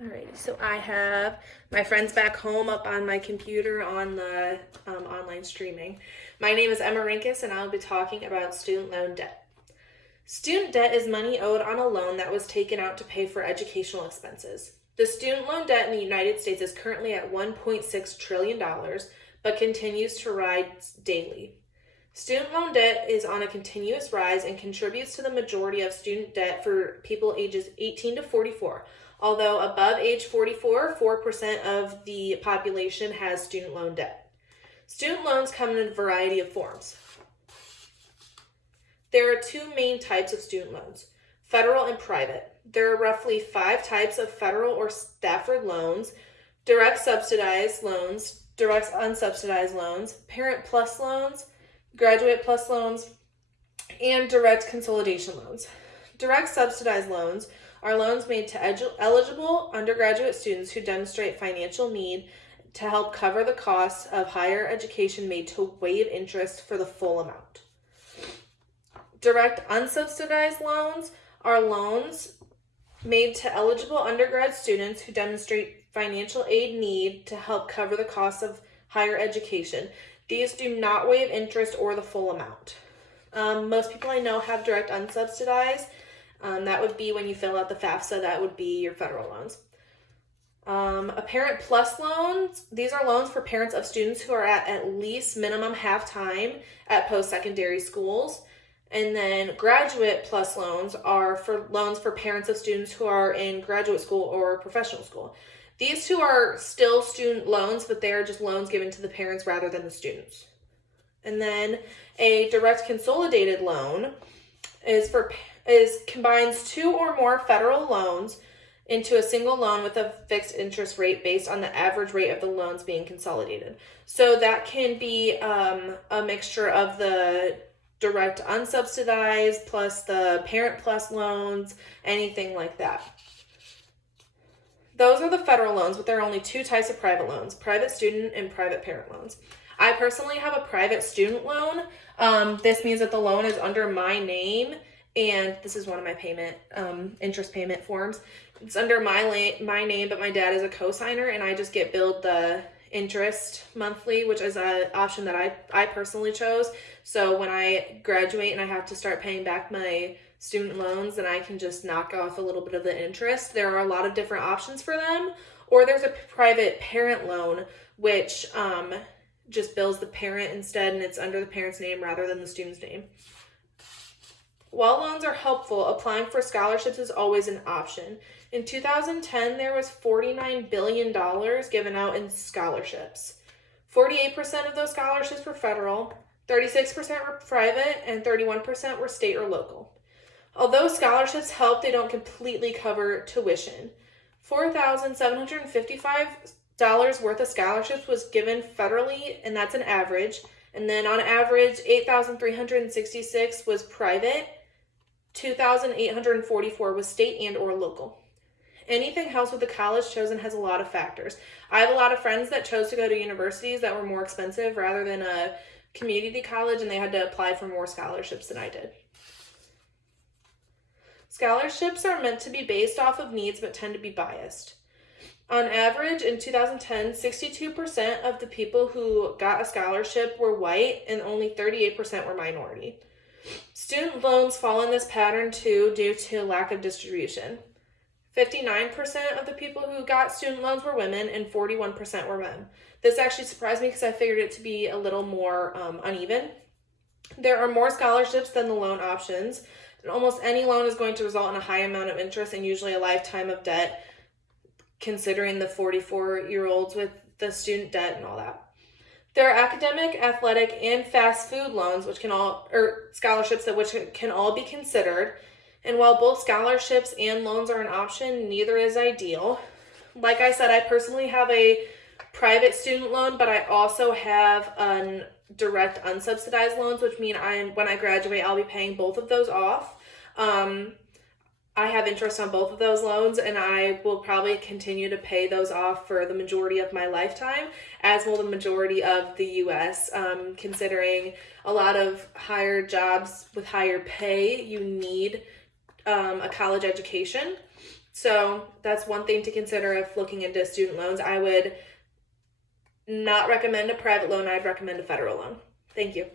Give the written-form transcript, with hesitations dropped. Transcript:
Alrighty, so I have my friends back home up on my computer on the online streaming. My name is Emma Rinkus, and I'll be talking about student loan debt. Student debt is money owed on a loan that was taken out to pay for educational expenses. The student loan debt in the United States is currently at $1.6 trillion, but continues to rise daily. Student loan debt is on a continuous rise and contributes to the majority of student debt for people ages 18 to 44. Although above age 44, 4% of the population has student loan debt. Student loans come in a variety of forms. There are two main types of student loans, federal and private. There are roughly 5 types of federal or Stafford loans: direct subsidized loans, direct unsubsidized loans, parent plus loans, graduate plus loans, and direct consolidation loans. Direct subsidized loans are loans made to eligible undergraduate students who demonstrate financial need to help cover the costs of higher education made to waive interest for the full amount. Direct unsubsidized loans are loans made to eligible undergrad students who demonstrate financial aid need to help cover the costs of higher education. These do not waive interest or the full amount. Most people I know have direct unsubsidized. That would be when you fill out the FAFSA, that would be your federal loans. A parent plus loans, these are loans for parents of students who are at least minimum half-time at post-secondary schools. And then graduate plus loans are for loans for parents of students who are in graduate school or professional school. These two are still student loans, but they are just loans given to the parents rather than the students. And then a direct consolidated loan combines 2 or more federal loans into a single loan with a fixed interest rate based on the average rate of the loans being consolidated. So that can be a mixture of the direct unsubsidized plus the parent plus loans, anything like that. Those are the federal loans, but there are only 2 types of private loans: private student and private parent loans. I personally have a private student loan. This means that the loan is under my name, and this is one of my interest payment forms. It's under my name, but my dad is a co-signer, and I just get billed the interest monthly, which is an option that I personally chose. So when I graduate and I have to start paying back my student loans, then I can just knock off a little bit of the interest. There are a lot of different options for them. Or there's a private parent loan, which just bills the parent instead, and it's under the parent's name rather than the student's name. While loans are helpful, applying for scholarships is always an option. In 2010, there was $49 billion given out in scholarships. 48% of those scholarships were federal, 36% were private, and 31% were state or local. Although scholarships help, they don't completely cover tuition. $4,755 worth of scholarships was given federally, and that's an average. And then on average, $8,366 was private, $2,844 was state and or local. Anything else with the college chosen has a lot of factors. I have a lot of friends that chose to go to universities that were more expensive rather than a community college, and they had to apply for more scholarships than I did. Scholarships are meant to be based off of needs but tend to be biased. On average, in 2010, 62% of the people who got a scholarship were white and only 38% were minority. Student loans fall in this pattern too due to lack of distribution. 59% of the people who got student loans were women and 41% were men. This actually surprised me because I figured it to be a little more uneven. There are more scholarships than the loan options, and almost any loan is going to result in a high amount of interest and usually a lifetime of debt, considering the 44-year-olds with the student debt and all that. There are academic, athletic, and fast food loans, scholarships which can all be considered. And while both scholarships and loans are an option, neither is ideal. Like I said, I personally have a private student loan, but I also have a direct unsubsidized loans, which mean when I graduate, I'll be paying both of those off. I have interest on both of those loans, and I will probably continue to pay those off for the majority of my lifetime, as will the majority of the U.S., considering a lot of higher jobs with higher pay, you need a college education. So that's one thing to consider if looking into student loans. I would not recommend a private loan. I'd recommend a federal loan. Thank you.